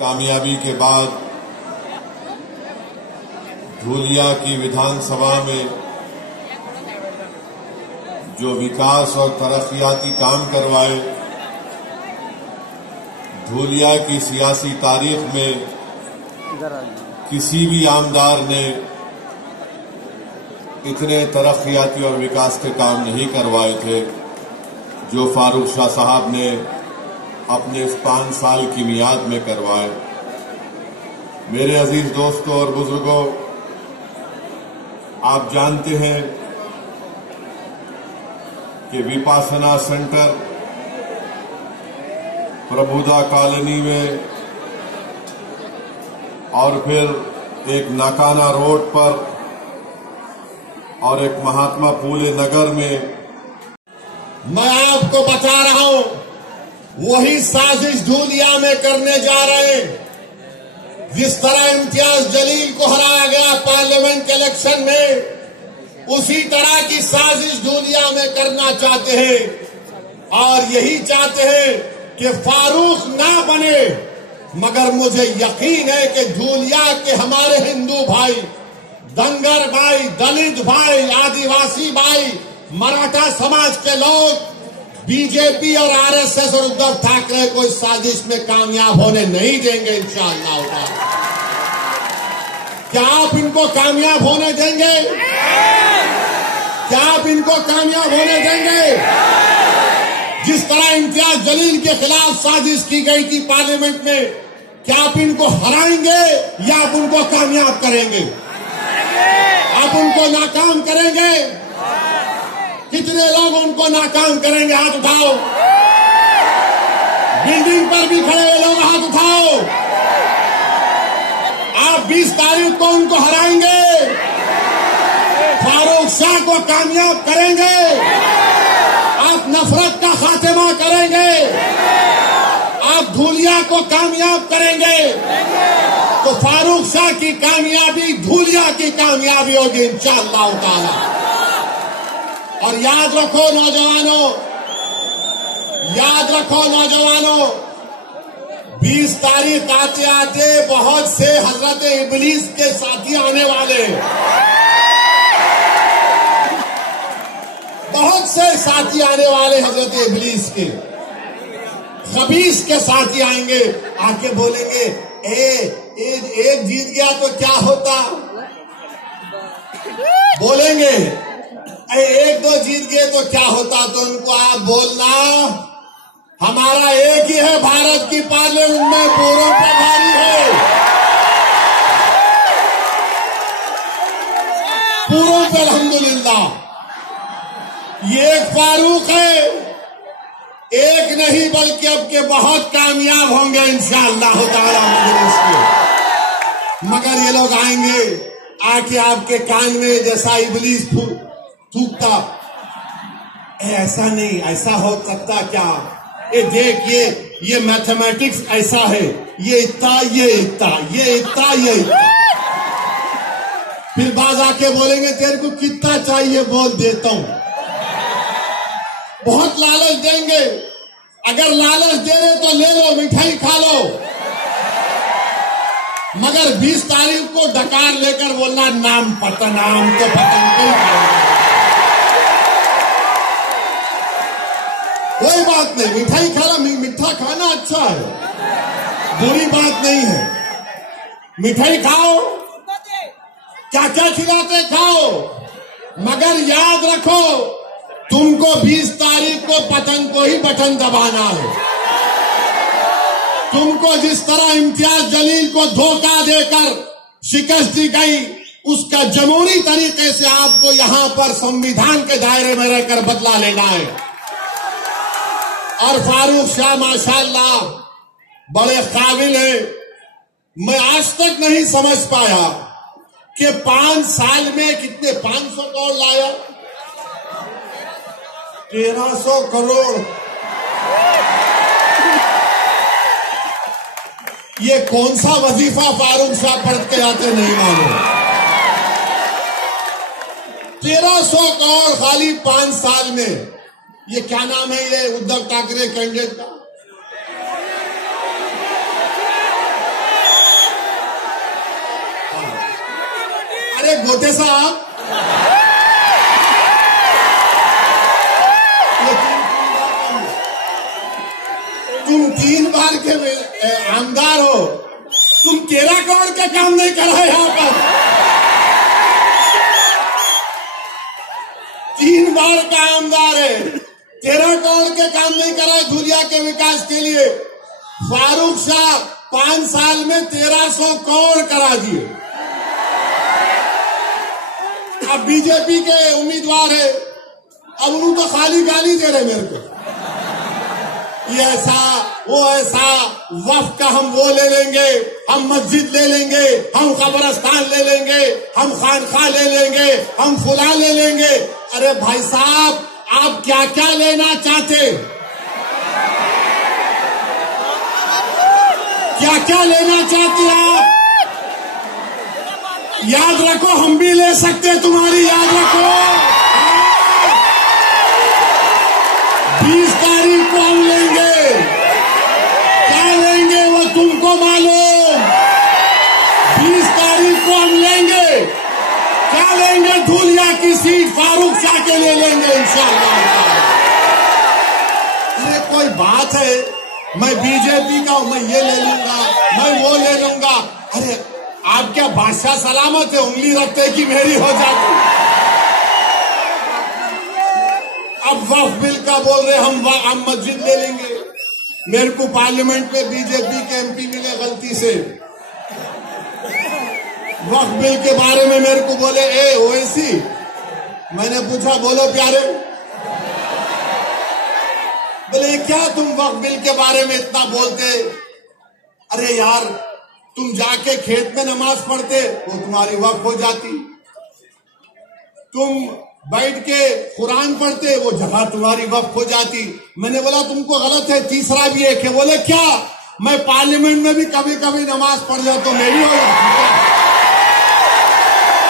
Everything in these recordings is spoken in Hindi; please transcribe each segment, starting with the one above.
कामयाबी के बाद धूलिया की विधानसभा में जो विकास और तरक्याती काम करवाए, धूलिया की सियासी तारीख में किसी भी आमदार ने इतने तरक्याती और विकास के काम नहीं करवाए थे जो फारूक शाह साहब ने अपने इस 5 साल की मियाद में करवाए। मेरे अजीज दोस्तों और बुजुर्गों, आप जानते हैं कि विपासना सेंटर प्रबुद्धा कॉलोनी में और फिर एक नाकाना रोड पर और एक महात्मा फूले नगर में, मैं आपको बता रहा हूं, वही साजिश धूलिया में करने जा रहे हैं। जिस तरह इम्तियाज जलील को हराया गया पार्लियामेंट के इलेक्शन में, उसी तरह की साजिश धूलिया में करना चाहते हैं और यही चाहते हैं कि फारूक ना बने। मगर मुझे यकीन है कि धूलिया के हमारे हिंदू भाई, दंगर भाई, दलित भाई, आदिवासी भाई, मराठा समाज के लोग बीजेपी और आरएसएस और उद्धव ठाकरे को इस साजिश में कामयाब होने नहीं देंगे इंशाअल्लाह। क्या आप इनको कामयाब होने देंगे? क्या आप इनको कामयाब होने देंगे? जिस तरह इम्तियाज जलील के खिलाफ साजिश की गई थी पार्लियामेंट में, क्या आप इनको हराएंगे या आप उनको कामयाब करेंगे? आप उनको नाकाम करेंगे? कितने लोग उनको नाकाम करेंगे? हाथ उठाओ। बिल्डिंग पर भी खड़े हुए लोग हाथ उठाओ। आप 20 तारीख को उनको हराएंगे? फारूक शाह को कामयाब करेंगे? आप नफरत का खात्मा करेंगे? आप धूलिया को कामयाब करेंगे? तो फारूक शाह की कामयाबी धूलिया की कामयाबी होगी इंशाअल्लाह ताला। और याद रखो नौजवानों, याद रखो नौजवानों, 20 तारीख आते आते बहुत से हजरत इब्लीस के साथी आने वाले, बहुत से साथी आने वाले हजरत इब्लीस के, खबीस के साथी आएंगे। आके बोलेंगे एक जीत गया तो क्या होता, बोलेंगे एक दो जीत गए तो क्या होता। तो उनको आप बोलना, हमारा एक ही है भारत की पार्लियामेंट में, पूर्व प्रभारी है, पूर्व पे अल्हम्दुलिल्लाह। ये एक फारूक है, एक नहीं बल्कि अब के बहुत कामयाब होंगे इंशाअल्लाह ताला मजलिस के। मगर ये लोग आएंगे, आके आपके कान में जैसा इब्लीस थूकता, ऐसा नहीं, ऐसा हो सकता क्या, ये देखिए ये मैथमेटिक्स ऐसा है, ये इतना, ये इतना, ये इतना, ये इतना। फिर बाज आके बोलेंगे तेरे को कितना चाहिए, बोल देता हूं। बहुत लालच देंगे, अगर लालच दे रहे तो ले लो, मिठाई खा लो। मगर 20 तारीख को डकार लेकर बोलना नाम पता, नाम तो पतंग को ही खाएंगे। कोई बात नहीं, मिठाई खाना, मीठा खाना अच्छा है, बुरी बात नहीं है। मिठाई खाओ, क्या क्या खिलाते खाओ, मगर याद रखो तुमको 20 तारीख को पतंग को ही बटन दबाना है। तुमको जिस तरह इम्तियाज जलील को धोखा देकर शिकस्त दी गई, उसका जमहूरी तरीके से आपको यहां पर संविधान के दायरे में रहकर बदला लेना है। और फारूक शाह माशाअल्लाह बड़े काबिल हैं। मैं आज तक नहीं समझ पाया कि 5 साल में कितने 500 करोड़ लाया, 1300 करोड़। ये कौन सा वजीफा फारूक शाह पढ़ के आते नहीं मालूम। 1300 करोड़ खाली 5 साल में। ये क्या नाम है ये उद्धव ठाकरे कैंडिडेट का? अरे गोटे साहब, तुम 3 बार के आमदार हो, तुम 13 करोड़ का काम नहीं करा यहां पर। 3 बार का आमदार है, 13 करोड़ के काम नहीं करा है धुलिया के विकास के लिए। फारूक शाह 5 साल में 1300 करोड़ करा दिए। अब बीजेपी के उम्मीदवार है, अब उनको तो खाली गाली दे रहे मेरे को, ये ऐसा वो ऐसा, वक्फ का हम वो ले लेंगे, हम मस्जिद ले लेंगे, हम कब्रिस्तान ले लेंगे, हम खानखा ले लेंगे, हम फुला ले लेंगे। अरे भाई साहब, आप क्या क्या लेना चाहते, क्या क्या लेना चाहते आप? याद रखो, हम भी ले सकते, तुम्हारी याद रखो। 20 तारीख को हम लेंगे, क्या लेंगे वो तुमको मालूम। 20 तारीख को हम लेंगे, क्या लेंगे? धुलिया की सीट फारूक शाह के लिए लेंगे इंशाअल्लाह। अरे कोई बात है, मैं बीजेपी का हूं, मैं ये ले लूंगा, मैं वो ले लूंगा। अरे आप क्या बादशाह सलामत है, उंगली रखते कि मेरी हो जाती। अब वक्फ बिल का बोल रहे हम मस्जिद ले लेंगे। मेरे को पार्लियामेंट में बीजेपी के एमपी मिले गलती से, वक्फ बिल के बारे में मेरे को बोले ओवैसी। मैंने पूछा, बोलो प्यारे, बोले क्या तुम वक्फ बिल के बारे में इतना बोलते? अरे यार, तुम जाके खेत में नमाज पढ़ते, वो तुम्हारी वक्फ हो जाती। तुम बैठ के कुरान पढ़ते, वो जगह तुम्हारी वक्फ हो जाती। मैंने बोला तुमको गलत है, तीसरा भी एक है। बोले क्या? मैं पार्लियामेंट में भी कभी कभी नमाज पढ़ जाता तो मेरी हो जाती।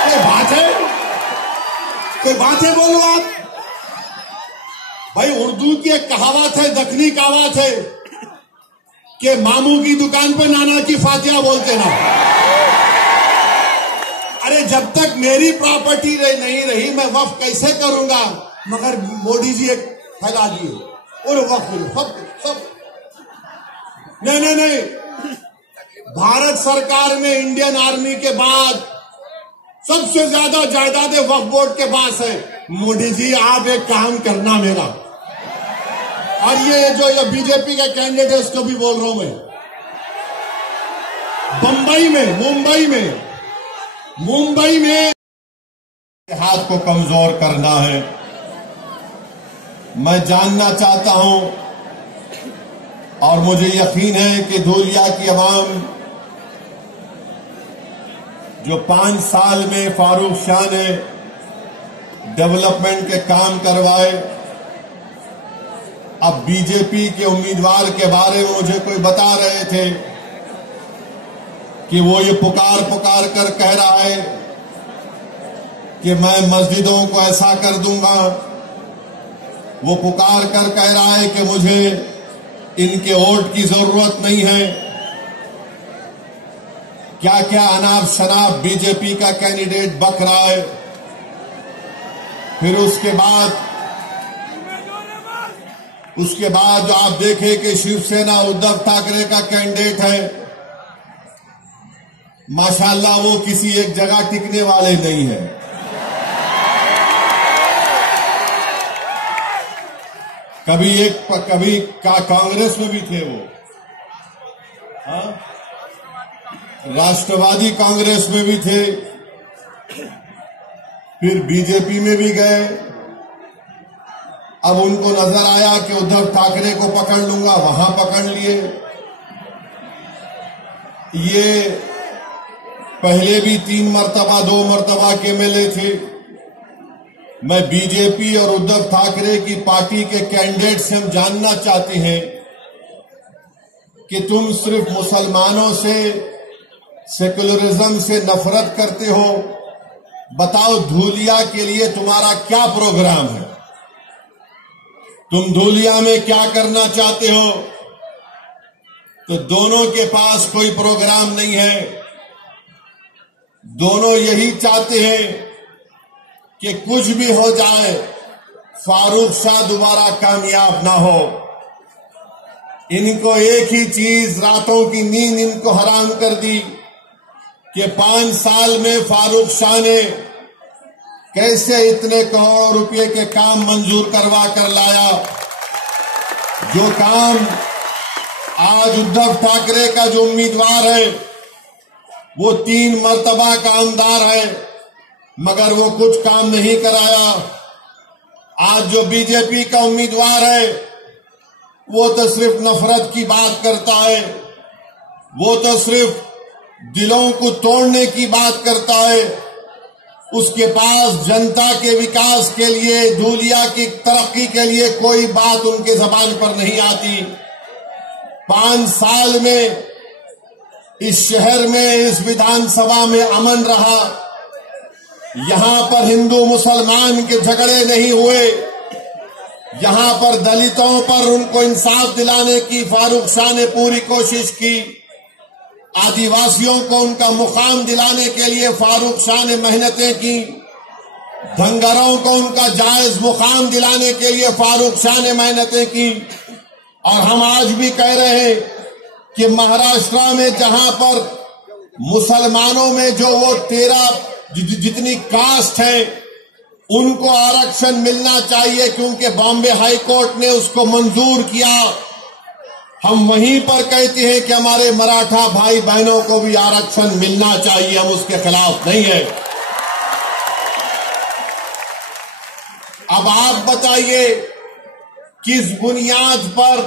कोई बात है, कोई बात है, बोलो आप। भाई उर्दू की एक कहावत है, दखनी कहावत है कि मामू की दुकान पे नाना की फातिहा बोलते ना। अरे जब तक मेरी प्रॉपर्टी नहीं रही, मैं वक्फ कैसे करूंगा? मगर मोदी जी एक फैला दिए और वक्फ सब नहीं। भारत सरकार में इंडियन आर्मी के बाद सबसे ज्यादा जायदादें वक्फ बोर्ड के पास है। मोदी जी, आप एक काम करना मेरा, और ये जो बीजेपी के कैंडिडेट्स को भी बोल रहा हूं मैं, मुंबई में हाथ को कमजोर करना है। मैं जानना चाहता हूं और मुझे यकीन है कि धुलिया की आवाम जो 5 साल में फारूक शाह ने डेवलपमेंट के काम करवाए, अब बीजेपी के उम्मीदवार के बारे में मुझे कोई बता रहे थे कि वो ये पुकार कर कह रहा है कि मैं मस्जिदों को ऐसा कर दूंगा। वो पुकार कर कह रहा है कि मुझे इनके वोट की जरूरत नहीं है। क्या क्या अनाप शनाप बीजेपी का कैंडिडेट बक रहा है। फिर उसके बाद जो आप देखें कि शिवसेना उद्धव ठाकरे का कैंडिडेट है, माशाल्लाह वो किसी एक जगह टिकने वाले नहीं है। कभी कांग्रेस में भी थे वो, राष्ट्रवादी कांग्रेस में भी थे, फिर बीजेपी में भी गए। अब उनको नजर आया कि उद्धव ठाकरे को पकड़ लूंगा, वहां पकड़ लिए। ये पहले भी 2 मर्तबा के एमएलए थे। मैं बीजेपी और उद्धव ठाकरे की पार्टी के कैंडिडेट से हम जानना चाहते हैं कि तुम सिर्फ मुसलमानों से, सेकुलरिज्म से नफरत करते हो। बताओ धुलिया के लिए तुम्हारा क्या प्रोग्राम है? तुम धुलिया में क्या करना चाहते हो? तो दोनों के पास कोई प्रोग्राम नहीं है। दोनों यही चाहते हैं कि कुछ भी हो जाए, फारूक शाह दोबारा कामयाब ना हो। इनको एक ही चीज, रातों की नींद इनको हराम कर दी कि 5 साल में फारूक शाह ने कैसे इतने करोड़ रुपए के काम मंजूर करवा कर लाया। जो काम आज उद्धव ठाकरे का जो उम्मीदवार है वो 3 मर्तबा का आमदार है, मगर वो कुछ काम नहीं कराया। आज जो बीजेपी का उम्मीदवार है वो तो सिर्फ नफरत की बात करता है, वो तो सिर्फ दिलों को तोड़ने की बात करता है। उसके पास जनता के विकास के लिए, धूलिया की तरक्की के लिए कोई बात उनके जबान पर नहीं आती। 5 साल में इस शहर में, इस विधानसभा में अमन रहा। यहां पर हिंदू मुसलमान के झगड़े नहीं हुए। यहां पर दलितों पर उनको इंसाफ दिलाने की फारूक शाह ने पूरी कोशिश की। आदिवासियों को उनका मुकाम दिलाने के लिए फारूक शाह ने मेहनतें की। धंगरों को उनका जायज मुकाम दिलाने के लिए फारूक शाह ने मेहनतें की। और हम आज भी कह रहे हैं कि महाराष्ट्र में जहां पर मुसलमानों में जो वो 13 जितनी कास्ट है उनको आरक्षण मिलना चाहिए, क्योंकि बॉम्बे हाई कोर्ट ने उसको मंजूर किया। हम वहीं पर कहते हैं कि हमारे मराठा भाई बहनों को भी आरक्षण मिलना चाहिए, हम उसके खिलाफ नहीं है। अब आप बताइए किस बुनियाद पर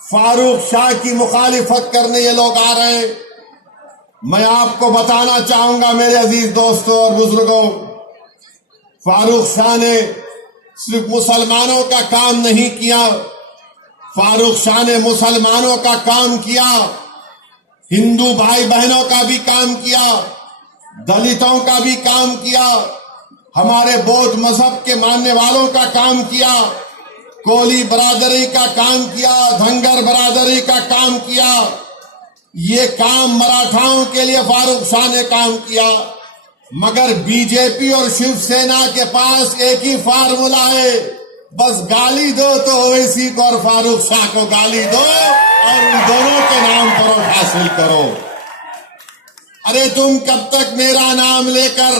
फारूक शाह की मुखालिफत करने ये लोग आ रहे हैं। मैं आपको बताना चाहूंगा मेरे अजीज दोस्तों और बुजुर्गों, फारूक शाह ने सिर्फ मुसलमानों का काम नहीं किया, फारूक शाह ने मुसलमानों का काम किया, हिंदू भाई बहनों का भी काम किया, दलितों का भी काम किया, हमारे बौद्ध मजहब के मानने वालों का काम किया, कोली बरादरी का काम किया, धंगर बरादरी का काम किया। ये काम मराठाओं के लिए फारूक शाह ने काम किया। मगर बीजेपी और शिवसेना के पास एक ही फार्मूला है, बस गाली दो तो ओवैसी को और फारूक शाह को गाली दो और उन दोनों के नाम पर वोट हासिल करो। अरे तुम कब तक मेरा नाम लेकर,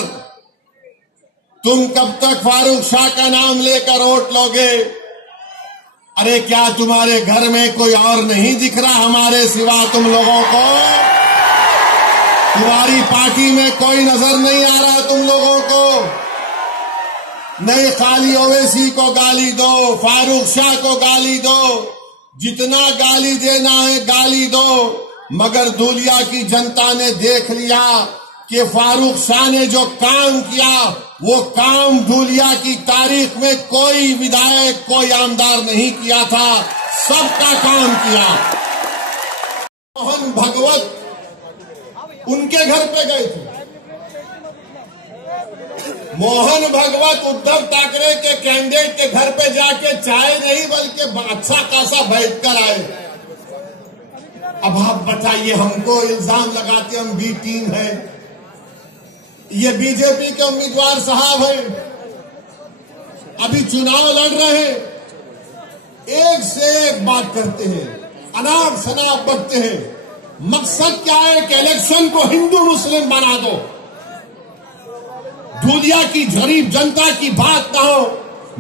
तुम कब तक फारूक शाह का नाम लेकर वोट लोगे? अरे क्या तुम्हारे घर में कोई और नहीं दिख रहा हमारे सिवा तुम लोगों को? तुम्हारी पार्टी में कोई नजर नहीं आ रहा तुम लोगों को? नहीं, खाली ओवैसी को गाली दो, फारूक शाह को गाली दो, जितना गाली देना है गाली दो। मगर धूलिया की जनता ने देख लिया कि फारूक शाह ने जो काम किया वो काम धूलिया की तारीख में कोई विधायक, कोई आमदार नहीं किया था, सबका काम किया। मोहन भगवत उनके घर पे गए थे। मोहन भगवत उद्धव ठाकरे के कैंडिडेट के घर पे जाके चाय नहीं बल्कि अच्छा खासा बैठ कर आए। अब आप बताइए, हमको इल्जाम लगाते हम बी टीम है, ये बीजेपी के उम्मीदवार साहब हैं, अभी चुनाव लड़ रहे हैं, एक से एक बात करते हैं, अनाप शनाप बढ़ते हैं। मकसद क्या है कि इलेक्शन को हिंदू मुस्लिम बना दो, धूलिया की गरीब जनता की बात ना हो,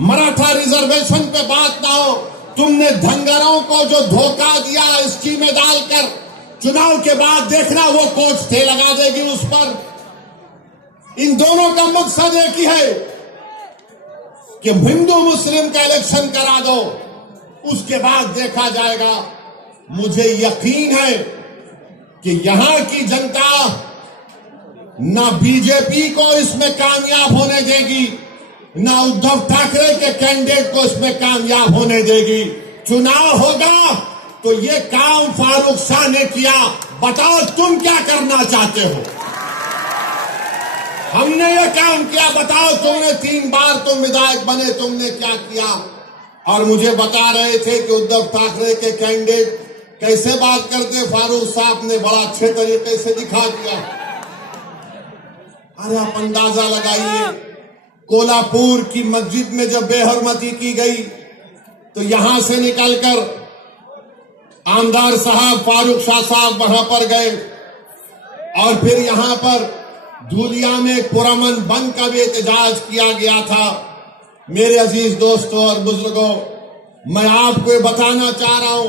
मराठा रिजर्वेशन पे बात ना हो। तुमने धंगरों को जो धोखा दिया स्कीमें डालकर, चुनाव के बाद देखना वो कोच थे लगा देगी उस पर। इन दोनों का मकसद एक ही है कि हिंदू मुस्लिम का इलेक्शन करा दो, उसके बाद देखा जाएगा। मुझे यकीन है कि यहां की जनता ना बीजेपी को इसमें कामयाब होने देगी, ना उद्धव ठाकरे के कैंडिडेट को इसमें कामयाब होने देगी। चुनाव होगा तो ये काम फारूक शाह ने किया। बताओ तुम क्या करना चाहते हो? हमने ये काम किया, बताओ तुमने 3 बार तुम विधायक बने, तुमने क्या किया? और मुझे बता रहे थे कि उद्धव ठाकरे के कैंडिडेट कैसे बात करते, फारूक साहब ने बड़ा अच्छे तरीके से दिखा दिया। अरे आप अंदाजा लगाइए, कोल्हापुर की मस्जिद में जब बेहरमती की गई तो यहां से निकलकर आमदार साहब फारूक शाह साहब वहां पर गए और फिर यहां पर धूलिया में पुरअमन बंद का भी एहतजाज किया गया था। मेरे अजीज दोस्तों और बुजुर्गों, मैं आपको ये बताना चाह रहा हूं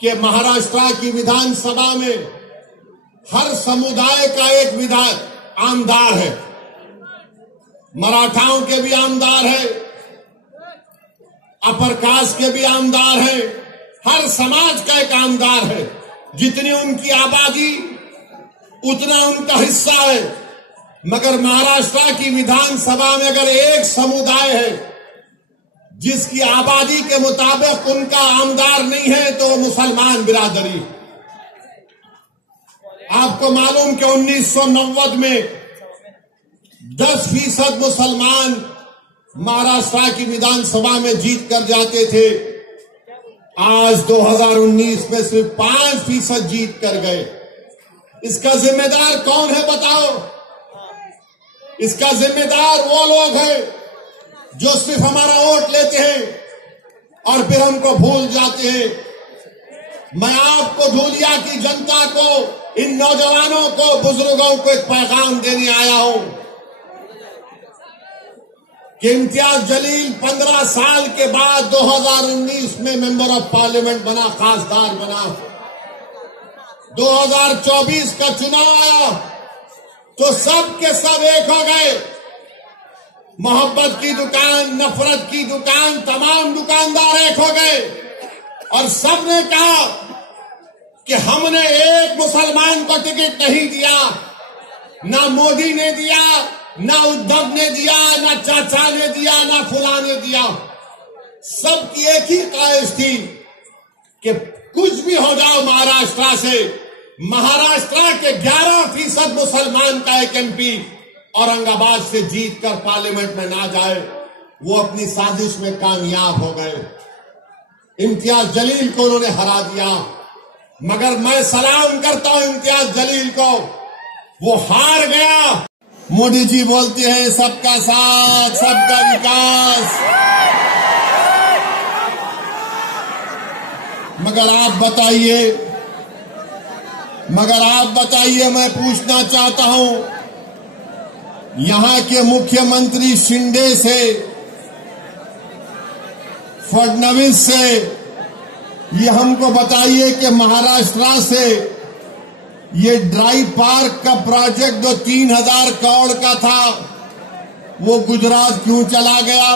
कि महाराष्ट्र की विधानसभा में हर समुदाय का एक विधायक आमदार है। मराठाओं के भी आमदार है, अपर कास्ट के भी आमदार है, हर समाज का एक आमदार है। जितनी उनकी आबादी उतना उनका हिस्सा है। मगर महाराष्ट्र की विधानसभा में अगर एक समुदाय है जिसकी आबादी के मुताबिक उनका आमदार नहीं है तो वो मुसलमान बिरादरी। आपको मालूम कि 1990 में 10% मुसलमान महाराष्ट्र की विधानसभा में जीत कर जाते थे। आज 2019 में सिर्फ 5% जीत कर गए। इसका जिम्मेदार कौन है बताओ? इसका जिम्मेदार वो लोग हैं जो सिर्फ हमारा वोट लेते हैं और फिर हमको भूल जाते हैं। मैं आपको धूलिया की जनता को, इन नौजवानों को, बुजुर्गों को एक पैगाम देने आया हूं कि इम्तियाज जलील 15 साल के बाद 2019 में मेंबर ऑफ पार्लियामेंट बना, खासदार बना। 2024 का चुनाव आया तो सब के सब एक हो गए। मोहब्बत की दुकान, नफरत की दुकान, तमाम दुकानदार एक हो गए और सबने कहा कि हमने एक मुसलमान को टिकट नहीं दिया। ना मोदी ने दिया, ना उद्धव ने दिया, ना चाचा ने दिया, ना फुला ने दिया। सबकी एक ही ख्वाहिश थी कि कुछ भी हो जाओ महाराष्ट्र से, महाराष्ट्र के 11% मुसलमान का एक एमपी औरंगाबाद से जीतकर पार्लियामेंट में ना जाए। वो अपनी साजिश में कामयाब हो गए। इम्तियाज जलील को उन्होंने हरा दिया। मगर मैं सलाम करता हूं इम्तियाज जलील को, वो हार गया। मोदी जी बोलते हैं सबका साथ, सबका विकास, मगर आप बताइए, मैं पूछना चाहता हूं यहां के मुख्यमंत्री शिंदे से, फडणवीस से, ये हमको बताइए कि महाराष्ट्र से ये ड्राई पार्क का प्रोजेक्ट जो 3000 करोड़ का था वो गुजरात क्यों चला गया?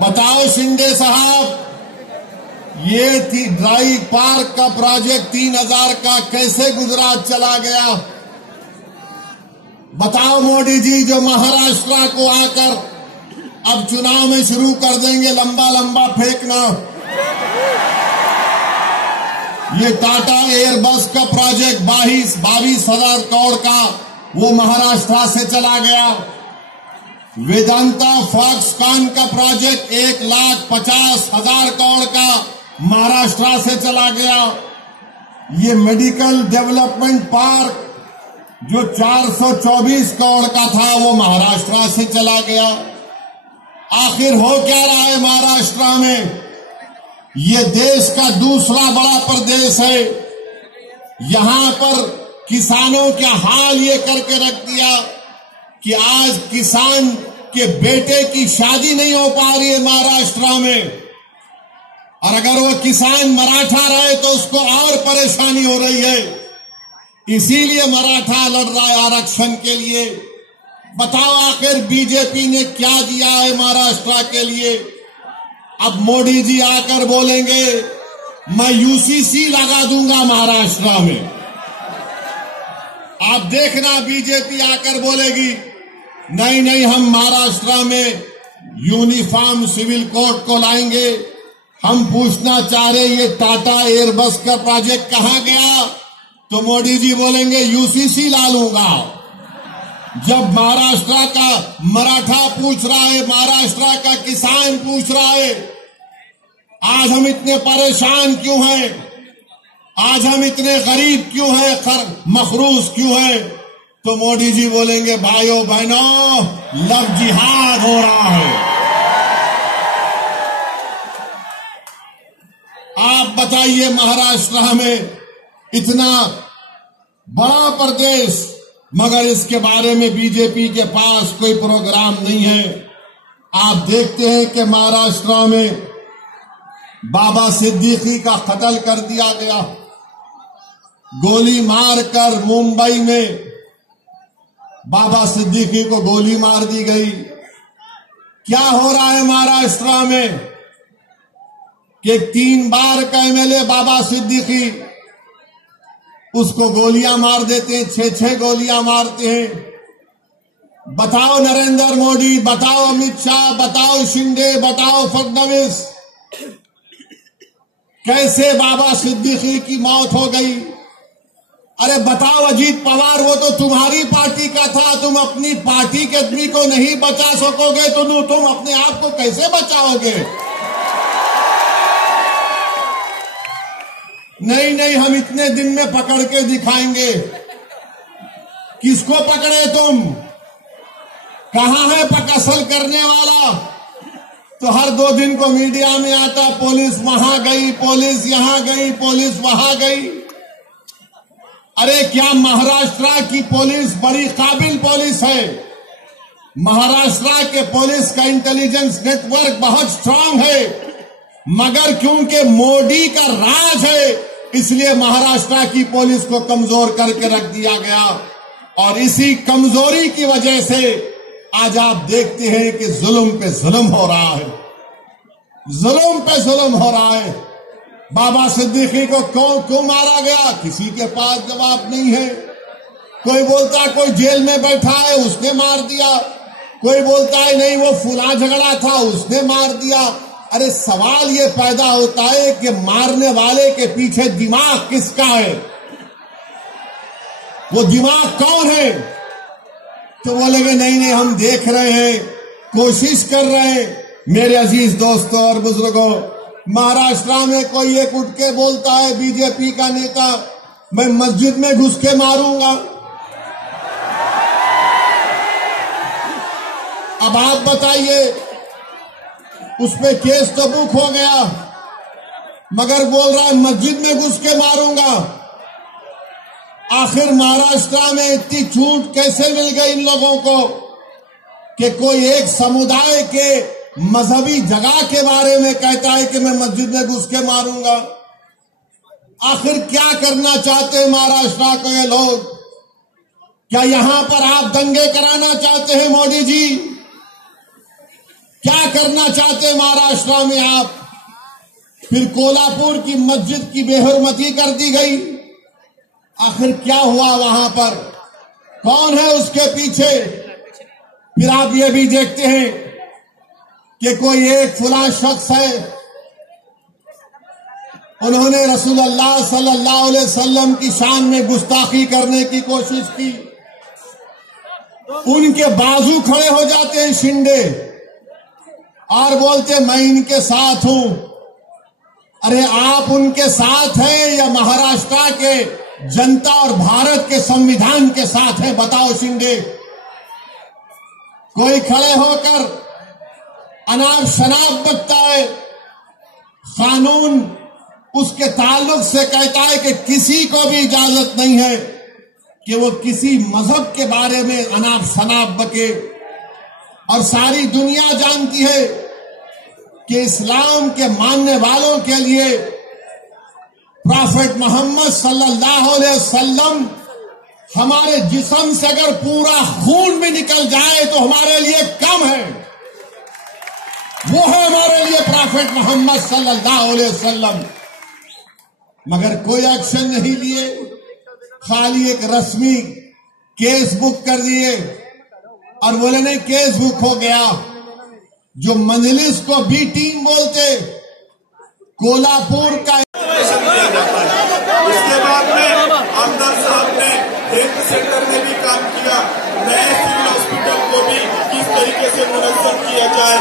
बताओ शिंदे साहब, ये ड्राई पार्क का प्रोजेक्ट 3000 का कैसे गुजरात चला गया? बताओ मोदी जी, जो महाराष्ट्र को आकर अब चुनाव में शुरू कर देंगे लंबा लंबा फेंकना। ये टाटा एयरबस का प्रोजेक्ट 22,000 करोड़ का वो महाराष्ट्र से चला गया। वेदांता फॉक्सकॉन का प्रोजेक्ट 1,50,000 करोड़ का महाराष्ट्र से चला गया। ये मेडिकल डेवलपमेंट पार्क जो 424 करोड़ का था वो महाराष्ट्र से चला गया। आखिर हो क्या रहा है महाराष्ट्र में? ये देश का दूसरा बड़ा प्रदेश है। यहां पर किसानों का हाल ये करके रख दिया कि आज किसान के बेटे की शादी नहीं हो पा रही है महाराष्ट्र में, और अगर वो किसान मराठा रहे तो उसको और परेशानी हो रही है। इसीलिए मराठा लड़ रहा है आरक्षण के लिए। बताओ आखिर बीजेपी ने क्या दिया है महाराष्ट्र के लिए? अब मोदी जी आकर बोलेंगे मैं यूसीसी लगा दूंगा महाराष्ट्र में। आप देखना बीजेपी आकर बोलेगी नहीं नहीं, हम महाराष्ट्र में यूनिफॉर्म सिविल कोड को लाएंगे। हम पूछना चाह रहे ये टाटा एयरबस का प्रोजेक्ट कहां गया? तो मोदी जी बोलेंगे यूसीसी ला लूंगा। जब महाराष्ट्र का मराठा पूछ रहा है, महाराष्ट्र का किसान पूछ रहा है आज हम इतने परेशान क्यों हैं? आज हम इतने गरीब क्यों हैं, मखरूस क्यों हैं? तो मोदी जी बोलेंगे भाइयों बहनों, लव जिहाद हो रहा है। आप बताइए, महाराष्ट्र में इतना बड़ा प्रदेश, मगर इसके बारे में बीजेपी के पास कोई प्रोग्राम नहीं है। आप देखते हैं कि महाराष्ट्र में बाबा सिद्दीकी का कत्ल कर दिया गया, गोली मारकर मुंबई में बाबा सिद्दीकी को गोली मार दी गई। क्या हो रहा है महाराष्ट्र में कि 3 बार का एमएलए बाबा सिद्दीकी, उसको गोलियां मार देते हैं, 6-6 गोलियां मारते हैं। बताओ नरेंद्र मोदी, बताओ अमित शाह, बताओ शिंदे, बताओ फडणवीस, कैसे बाबा सिद्दीकी की मौत हो गई? अरे बताओ अजीत पवार, वो तो तुम्हारी पार्टी का था, तुम अपनी पार्टी के आदमी को नहीं बचा सकोगे तो तुम अपने आप को कैसे बचाओगे? नहीं, हम इतने दिन में पकड़ के दिखाएंगे। किसको पकड़े तुम? कहां है असल करने वाला? तो हर 2 दिन को मीडिया में आता, पुलिस वहां गई, पुलिस यहां गई, पुलिस वहां गई। अरे क्या महाराष्ट्र की पुलिस बड़ी काबिल पुलिस है? महाराष्ट्र के पुलिस का इंटेलिजेंस नेटवर्क बहुत स्ट्रांग है, मगर क्योंकि मोदी का राज है, इसलिए महाराष्ट्र की पुलिस को कमजोर करके रख दिया गया। और इसी कमजोरी की वजह से आज आप देखते हैं कि जुल्म पे जुल्म हो रहा है, जुल्म पे जुल्म हो रहा है। बाबा सिद्दीकी को क्यों मारा गया? किसी के पास जवाब नहीं है। कोई बोलता है कोई जेल में बैठा है, उसने मार दिया। कोई बोलता है नहीं, वो फुला झगड़ा था, उसने मार दिया। अरे सवाल ये पैदा होता है कि मारने वाले के पीछे दिमाग किसका है? वो दिमाग कौन है? तो बोलेंगे नहीं, हम देख रहे हैं, कोशिश कर रहे हैं। मेरे अजीज दोस्तों और बुजुर्गों, महाराष्ट्र में कोई एक उठ के बोलता है, बीजेपी का नेता, मैं मस्जिद में घुस के मारूंगा। अब आप बताइए, उस पे केस तो बुक हो गया, मगर बोल रहा है मस्जिद में घुस के मारूंगा। आखिर महाराष्ट्र में इतनी छूट कैसे मिल गई इन लोगों को कि कोई एक समुदाय के मजहबी जगह के बारे में कहता है कि मैं मस्जिद में घुस के मारूंगा? आखिर क्या करना चाहते हैं महाराष्ट्र को ये लोग? क्या यहां पर आप दंगे कराना चाहते हैं मोदी जी? क्या करना चाहते हैं महाराष्ट्र में आप? फिर कोल्हापुर की मस्जिद की बेहरमती कर दी गई। आखिर क्या हुआ वहां पर? कौन है उसके पीछे? फिर आप ये भी देखते हैं कि कोई एक फुला शख्स है, उन्होंने रसूलुल्लाह सल्लल्लाहु अलैहि वसल्लम की शान में गुस्ताखी करने की कोशिश की। उनके बाजू खड़े हो जाते हैं शिंदे और बोलते मैं इनके साथ हूं। अरे आप उनके साथ हैं या महाराष्ट्र के जनता और भारत के संविधान के साथ हैं? बताओ शिंदे। कोई खड़े होकर अनाप शनाप बकता है, कानून उसके ताल्लुक से कहता है कि किसी को भी इजाजत नहीं है कि वो किसी मजहब के बारे में अनाप शनाप बके। और सारी दुनिया जानती है कि इस्लाम के मानने वालों के लिए प्रॉफेट मोहम्मद सल्लल्लाहु अलैहि वसल्लम हमारे जिस्म से अगर पूरा खून भी निकल जाए तो हमारे लिए कम है। वो है हमारे लिए प्रॉफेट मोहम्मद सल्लल्लाहु अलैहि वसल्लम। मगर कोई एक्शन नहीं लिए, खाली एक रस्मी केस बुक कर दिए और बोले नहीं केस बुक हो गया। जो मजलिस को बी टीम बोलते, कोल्हापुर का। उसके बाद में आमदार साहब ने हेल्थ सेंटर में भी काम किया, नए सिविल हॉस्पिटल को भी किस तरीके से मुनज़्ज़म किया जाए,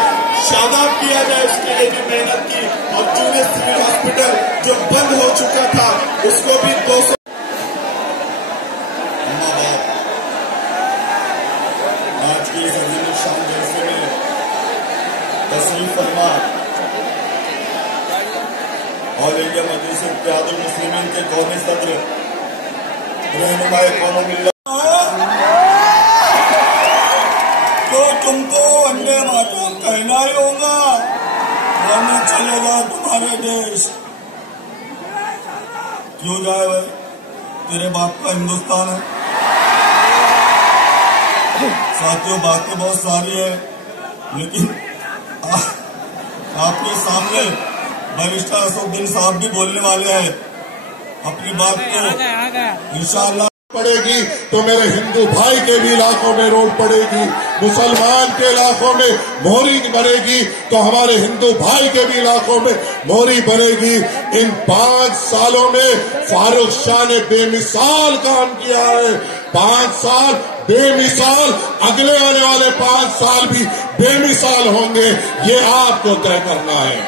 शादाब किया जाए, उसके लिए भी मेहनत की। और पूरे सिविल हॉस्पिटल जो बंद हो चुका था उसको भी 200 आज की इस अजीम शान जलसे में तशरीफ फरमा ऑल इंडिया मजलिस इत्तेहादुल मुस्लिमीन के कौमी सदर रहनुमाए कौम मिल्लत, तो तुमको वंदे मातरम कहना ही होगा वरना चलेगा तुम्हारे देश। क्यों जाए भाई, तेरे बाप का हिंदुस्तान है। साथियों, बातें बहुत सारी है, लेकिन आपके सामने बैरिस्टर असदुद्दीन साहब भी बोलने वाले हैं। अपनी बात को इंशाअल्लाह पड़ेगी तो मेरे हिंदू भाई के भी इलाकों में रोड पड़ेगी, मुसलमान के इलाकों में मोहरी बनेगी तो हमारे हिंदू भाई के भी इलाकों में मोहरी बनेगी। इन 5 सालों में फारूक शाह ने बेमिसाल काम किया है। 5 साल बेमिसाल, अगले आने वाले 5 साल भी बेमिसाल होंगे, ये आपको तय करना है।